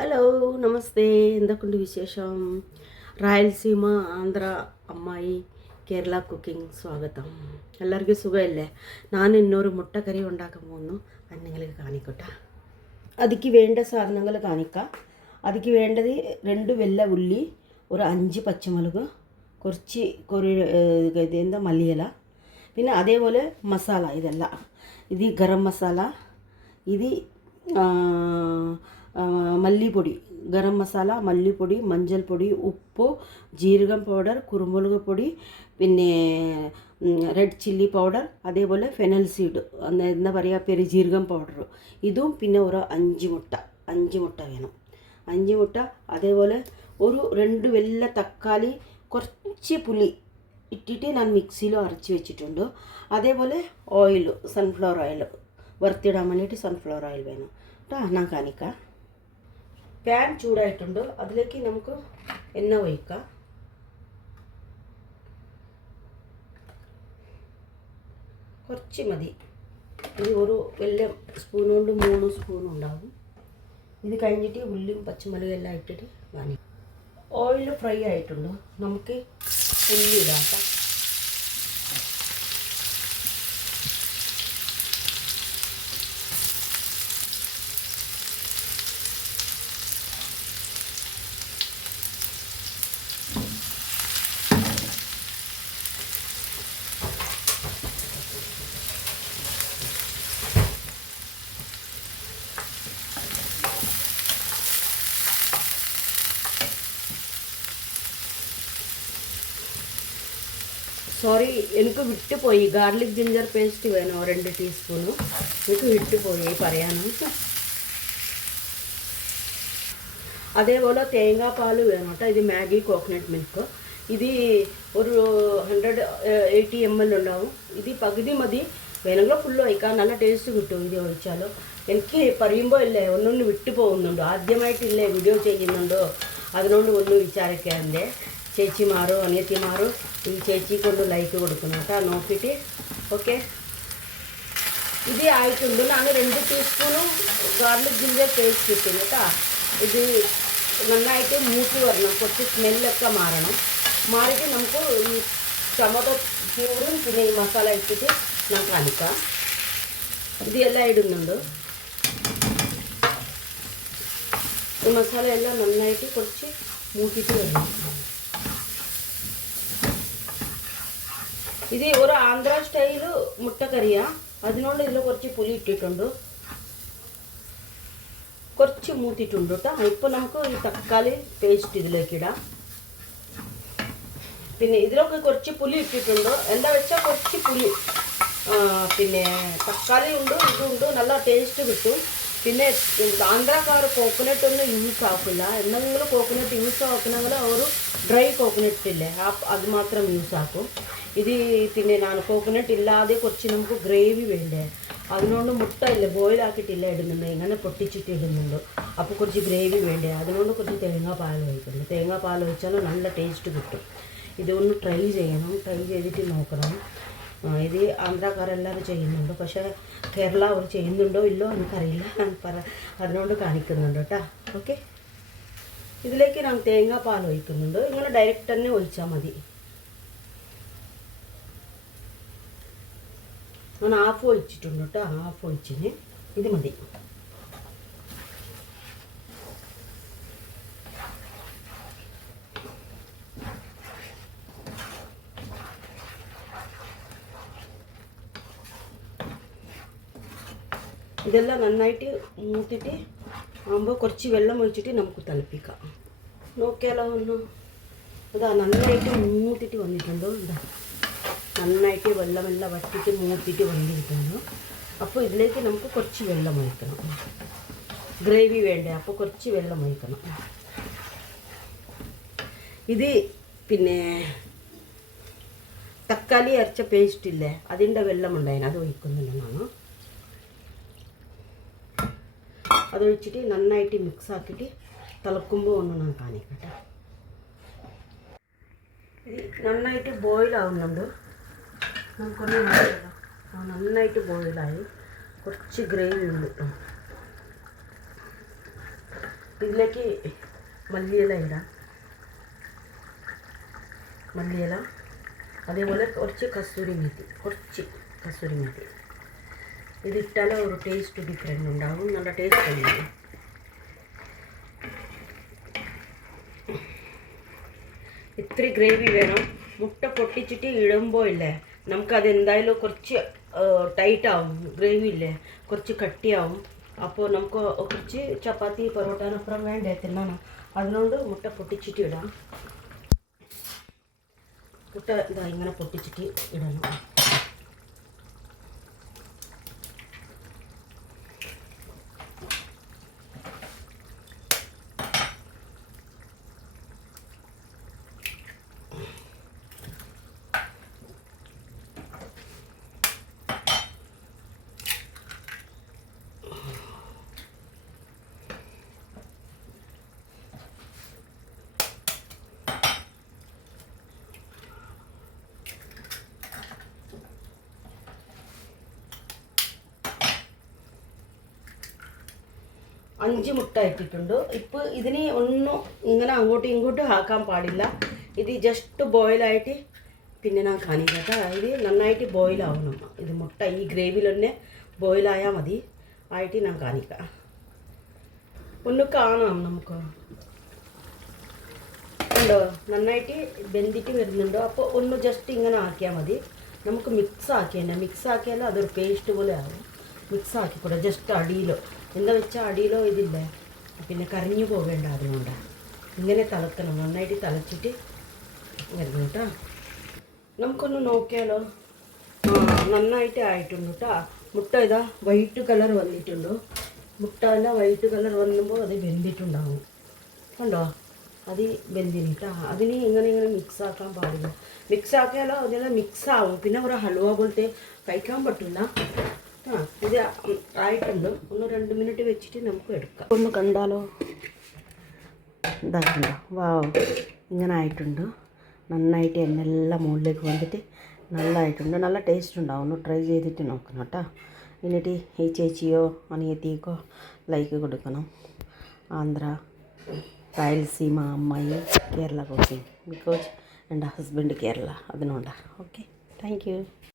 Hello നമസ്തേ, എന്തൊക്കെയുണ്ട് വിശേഷം? റായൽസീമ ആന്ധ്ര അമ്മായി കേരള കുക്കിംഗ് സ്വാഗതം. എല്ലാവർക്കും സുഖമല്ലേ? ഞാൻ ഇന്നൊരു മുട്ടക്കറി ഉണ്ടാക്കാൻ പോകുന്നു. അത് നിങ്ങൾക്ക് കാണിക്കട്ടെ. അതിക്ക് വേണ്ട സാധനങ്ങൾ കാണിക്കാം. അതിക്ക് വേണ്ടത് 2 വെള്ള ഉള്ളി, ഒരു 5 പച്ചമുളക്, കുറച്ച് എന്താ മല്ലിയില, പിന്നെ അതേപോലെ മസാല. ഇതെല്ലാം ഇത് ഗരം മസാല, ഇത് മല്ലിപ്പൊടി, ഗരം മസാല, മല്ലിപ്പൊടി, മഞ്ഞൾപ്പൊടി, ഉപ്പ്, ജീരകം പൗഡർ, കുരുമുളക് പൊടി, പിന്നെ റെഡ് ചില്ലി പൗഡർ, അതേപോലെ ഫെനൽ സീഡ്, എന്താ പറയുക, പെരുജീരകം പൗഡർ. ഇതും പിന്നെ ഒരു 5 മുട്ട വേണം. 5 മുട്ട, അതേപോലെ ഒരു 2 വെള്ള തക്കാളി, കുറച്ച് പുളി ഇട്ടിട്ട് ഞാൻ മിക്സിയിൽ അരച്ച് വെച്ചിട്ടുണ്ട്. അതേപോലെ ഓയിൽ, സൺഫ്ലവർ ഓയിൽ വറുത്തിടാൻ വേണ്ടിയിട്ട് സൺഫ്ലവർ ഓയിൽ വേണം കേട്ടോ. ഞാൻ കാണിക്കാം. പാൻ ചൂടായിട്ടുണ്ട്. അതിലേക്ക് നമുക്ക് എണ്ണ ഒഴിക്കാം. കുറച്ച് മതി. ഇത് ഒരു വലിയ സ്പൂൺ കൊണ്ട് 3 സ്പൂൺ ഉണ്ടാകും. ഇത് കഴിഞ്ഞിട്ട് ഉള്ളിയും പച്ചമുളകും എല്ലാം ഇട്ടിട്ട് കാണിക്കാം. ഓയിൽ ഫ്രൈ ആയിട്ടുണ്ട്. നമുക്ക് ഉള്ളി ഇടാം. സോറി, എനിക്ക് വിട്ടുപോയി. ഗാർലിക് ജിഞ്ചർ പേസ്റ്റ് വേണോ 2 ടീസ്പൂണ്. എനിക്ക് വിട്ടുപോയി പറയാനും. അതേപോലെ തേങ്ങാപ്പാൽ വേണം കേട്ടോ. ഇത് മാഗി കോക്കനട്ട് മിൽക്ക്. ഇത് ഒരു 180 ml ഉണ്ടാവും. ഇത് പകുതി മതി. വേണമെങ്കിൽ ഫുള്ള് ഒഴിക്കാം. നല്ല ടേസ്റ്റ് കിട്ടും ഇത് ഒഴിച്ചാലോ. എനിക്ക് പറയുമ്പോൾ ഇല്ലേ ഒന്നൊന്ന് വിട്ടു പോകുന്നുണ്ടോ, ആദ്യമായിട്ടില്ലേ വീഡിയോ ചെയ്യുന്നുണ്ടോ, അതിനോട് ഒന്ന് വിചാരിക്കാറുണ്ട്. ചേച്ചിമാരോ അനിയത്തിമാരോ ഈ ചേച്ചിക്കൊന്ന് ലൈക്ക് കൊടുക്കണം കേട്ടോ, നോക്കിയിട്ട്. ഓക്കെ, ഇത് ആയിട്ടുണ്ട്. ഞാൻ 2 ടീസ്പൂണും ഗാർലിക് ജിഞ്ചർ പേസ്റ്റ് ഇട്ടിന് കേട്ടോ. ഇത് നന്നായിട്ട് മൂത്ത് വരണം. കുറച്ച് സ്മെല്ലൊക്കെ മാറണം. മാറിയിട്ട് നമുക്ക് ഈ ടൊമാറ്റോ പ്യൂറും പിന്നെ ഈ മസാല ഇട്ടിട്ട് ഞാൻ കാണിക്കാം. ഇത് എല്ലാം ഇടുന്നുണ്ട്. ഈ മസാല എല്ലാം നന്നായിട്ട് കുറച്ച് മൂട്ടിയിട്ട് വരണം. ഇത് ഒരു ആന്ധ്ര സ്റ്റൈല് മുട്ടക്കറിയാണ്. അതിനോട് ഇതിൽ കുറച്ച് പുളി ഇട്ടിട്ടുണ്ട്, കുറച്ച് മൂത്തിട്ടുണ്ട് കേട്ടോ. ഇപ്പോൾ നമുക്ക് ഈ തക്കാളി പേസ്റ്റ് ഇതിലേക്ക് ഇടാം. പിന്നെ ഇതിലൊക്കെ കുറച്ച് പുളി ഇട്ടിട്ടുണ്ട്. എന്താ വെച്ചാൽ കുറച്ച് പുളി, പിന്നെ തക്കാളി ഉണ്ട്, ഇതുണ്ട്, നല്ല ടേസ്റ്റ് കിട്ടും. പിന്നെ ആന്ധ്രക്കാർ കോക്കനട്ട് ഒന്നും യൂസ് ആക്കില്ല. എന്തെങ്കിലും കോക്കനട്ട് യൂസ് ആക്കണമെങ്കിൽ ഒരു ഡ്രൈ കോക്കനട്ട് ഇല്ലേ, അത് മാത്രം യൂസ് ആക്കും. ഇത് പിന്നെ ഞാൻ കോക്കനട്ട് ഇല്ലാതെ കുറച്ച് നമുക്ക് ഗ്രേവി വേണ്ടേ, അതിനോണ്ട് മുട്ട ഇല്ല ബോയിലാക്കിയിട്ടില്ല ഇടുന്നുണ്ട്, ഇങ്ങനെ പൊട്ടിച്ചിട്ട് ഇടുന്നുണ്ട്. അപ്പോൾ കുറച്ച് ഗ്രേവി വേണ്ടേ, അതിനോണ്ട് കുറച്ച് തേങ്ങാപ്പാൽ ഒഴിക്കുന്നുണ്ട്. തേങ്ങാപ്പാൽ ഒഴിച്ചാൽ നല്ല ടേസ്റ്റ് കിട്ടും. ഇതൊന്ന് ട്രൈ ചെയ്യണം, ട്രൈ ചെയ്തിട്ട് നോക്കണം. ഇത് ആന്ധ്രാക്കാരെല്ലാവരും ചെയ്യുന്നുണ്ട്. പക്ഷേ കേരള അവർ ചെയ്യുന്നുണ്ടോ ഇല്ലോ എനിക്കറിയില്ല. അതിനോട് കാണിക്കുന്നുണ്ട് കേട്ടോ. ഓക്കെ, ഇതിലേക്ക് ഞാൻ തേങ്ങാപ്പാൽ ഒഴിക്കുന്നുണ്ട്. ഇങ്ങനെ ഡയറക്റ്റ് തന്നെ ഒഴിച്ചാൽ മതി. ഞാൻ ഹാഫ് ഒഴിച്ചിട്ടുണ്ട് കേട്ടോ. ഹാഫ് ഒഴിച്ചിന് ഇത് മതി. ഇതെല്ലാം നന്നായിട്ട് മൂത്തിട്ട് ആകുമ്പോൾ കുറച്ച് വെള്ളം ഒഴിച്ചിട്ട് നമുക്ക് തിളപ്പിക്കാം. നോക്കിയാലോ ഒന്ന്. അതാ നന്നായിട്ട് മൂത്തിട്ട് വന്നിട്ടുണ്ട്. ഇതാ നന്നായിട്ട് വെള്ളമെല്ലാം വറ്റിട്ട് മൂത്തിട്ട് വന്നിരിക്കുന്നു. അപ്പോൾ ഇതിലേക്ക് നമുക്ക് കുറച്ച് വെള്ളം ഒഴിക്കണം. ഗ്രേവി വേണ്ടേ, അപ്പോൾ കുറച്ച് വെള്ളം ഒഴിക്കണം. ഇത് പിന്നെ തക്കാളി അരച്ച പേസ്റ്റ് ഇല്ലേ, അതിൻ്റെ വെള്ളം ഉണ്ടായിരുന്നു, അത് ഒഴിക്കുന്നുണ്ടെന്നാണ്. അതൊഴിച്ചിട്ട് നന്നായിട്ട് മിക്സ് ആക്കിയിട്ട് തിളക്കുമ്പോൾ ഒന്ന് ഞാൻ കാണിക്കട്ടെ. ഇത് നന്നായിട്ട് ബോയിലാവുന്നുണ്ട്. നമുക്കൊന്ന് നന്നായിട്ട് ബോയിലായി. കുറച്ച് ഗ്രേവി ഉണ്ട് കേട്ടോ. ഇതിലേക്ക് മല്ലിയില ഇടാം, മല്ലിയില, അതേപോലെ കുറച്ച് കസ്തൂരി മേത്തി ഇതിട്ടാൽ ഒരു ടേസ്റ്റ് ഡിഫറെൻ്റ് ഉണ്ടാകും, നല്ല ടേസ്റ്റ് ഉണ്ടാകും. ഇത്തിരി ഗ്രേവി വേണം. മുട്ട പൊട്ടിച്ചിട്ട് ഇടുമ്പോൾ ഇല്ലേ നമുക്കത് എന്തായാലും കുറച്ച് ടൈറ്റ് ആവും, ഗ്രേവി ഇല്ലേ കുറച്ച് കട്ടിയാവും. അപ്പോൾ നമുക്ക് കുറച്ച് ചപ്പാത്തി പൊറോട്ടനപ്പുറം വേണ്ടേ തിന്നാണ്, അതുകൊണ്ട് മുട്ട പൊട്ടിച്ചിട്ട് ഇടാം. മുട്ട ഇതാ ഇങ്ങനെ പൊട്ടിച്ചിട്ട് ഇടണം. അഞ്ച് മുട്ട ഇട്ടിട്ടുണ്ട്. ഇപ്പോൾ ഇതിന് ഒന്നും ഇങ്ങനെ അങ്ങോട്ടും ഇങ്ങോട്ടും ആക്കാൻ പാടില്ല. ഇത് ജസ്റ്റ് ബോയിലായിട്ട് പിന്നെ ഞാൻ കാണിക്കട്ടെ. ഇത് നന്നായിട്ട് ബോയിലാവണം. ഇത് മുട്ട ഈ ഗ്രേവിയിൽ തന്നെ ബോയിലായാൽ മതി. ആയിട്ട് ഞാൻ കാണിക്കാം. ഒന്ന് കാണാം നമുക്ക്. ഉണ്ടോ നന്നായിട്ട് വെന്തിട്ട് വരുന്നുണ്ടോ? അപ്പോൾ ഒന്ന് ജസ്റ്റ് ഇങ്ങനെ ആക്കിയാൽ മതി. നമുക്ക് മിക്സ് ആക്കിയാൽ അതൊരു പേസ്റ്റ് പോലെ ആവും. മിക്സ് ആക്കിക്കൂടെ ജസ്റ്റ് അടിയിലോ എന്താ വെച്ചാൽ അടിയിലോ ഇതില്ലേ പിന്നെ കരഞ്ഞു പോകേണ്ട, അതുകൊണ്ടാണ് ഇങ്ങനെ തിളക്കണം. നന്നായിട്ട് തിളച്ചിട്ട് വരുന്നു കേട്ടോ. നമുക്കൊന്ന് നോക്കിയാലോ. നന്നായിട്ട് ആയിട്ടുണ്ട് കേട്ടോ. മുട്ട ഇതാ വൈറ്റ് കളർ വന്നിട്ടുണ്ടോ? മുട്ട എല്ലാം വൈറ്റ് കളർ വന്നുമ്പോൾ അത് വെന്തിട്ടുണ്ടാവും. കണ്ടോ അത് വെന്തിന് കേട്ടോ. അതിന് ഇങ്ങനെ മിക്സ് ആക്കാൻ പാടില്ല. മിക്സ് ആക്കിയാലോ അതെല്ലാം മിക്സ് ആവും, പിന്നെ ഒരു ഹൽവ പോലത്തെ കഴിക്കാൻ പറ്റില്ല. ഇത് ആയിട്ടുണ്ട്. ഒന്ന് 2 മിനിറ്റ് വെച്ചിട്ട് നമുക്ക് എടുക്കാം. ഒന്ന് കണ്ടാലോ, ഇതാക്കണ്ടോ? വാവ്, ഇങ്ങനെ ആയിട്ടുണ്ട്. നന്നായിട്ട് എന്നെല്ലാം മുകളിലേക്ക് വന്നിട്ട് നല്ലതായിട്ടുണ്ട്. നല്ല ടേസ്റ്റ് ഉണ്ടാവും. ഒന്ന് ട്രൈ ചെയ്തിട്ട് നോക്കണം കേട്ടോ. എന്നിട്ട് ഈ ചേച്ചിയോ അനിയത്തിക്കോ ലൈക്ക് കൊടുക്കണം. ആന്ധ്ര, രായലസീമ അമ്മായി, കേരള കുക്കിംഗ്, ബിക്കോസ് എൻ്റെ ഹസ്ബൻഡ് കേരള, അതിനോണ്ടാണ്. Okay, thank U.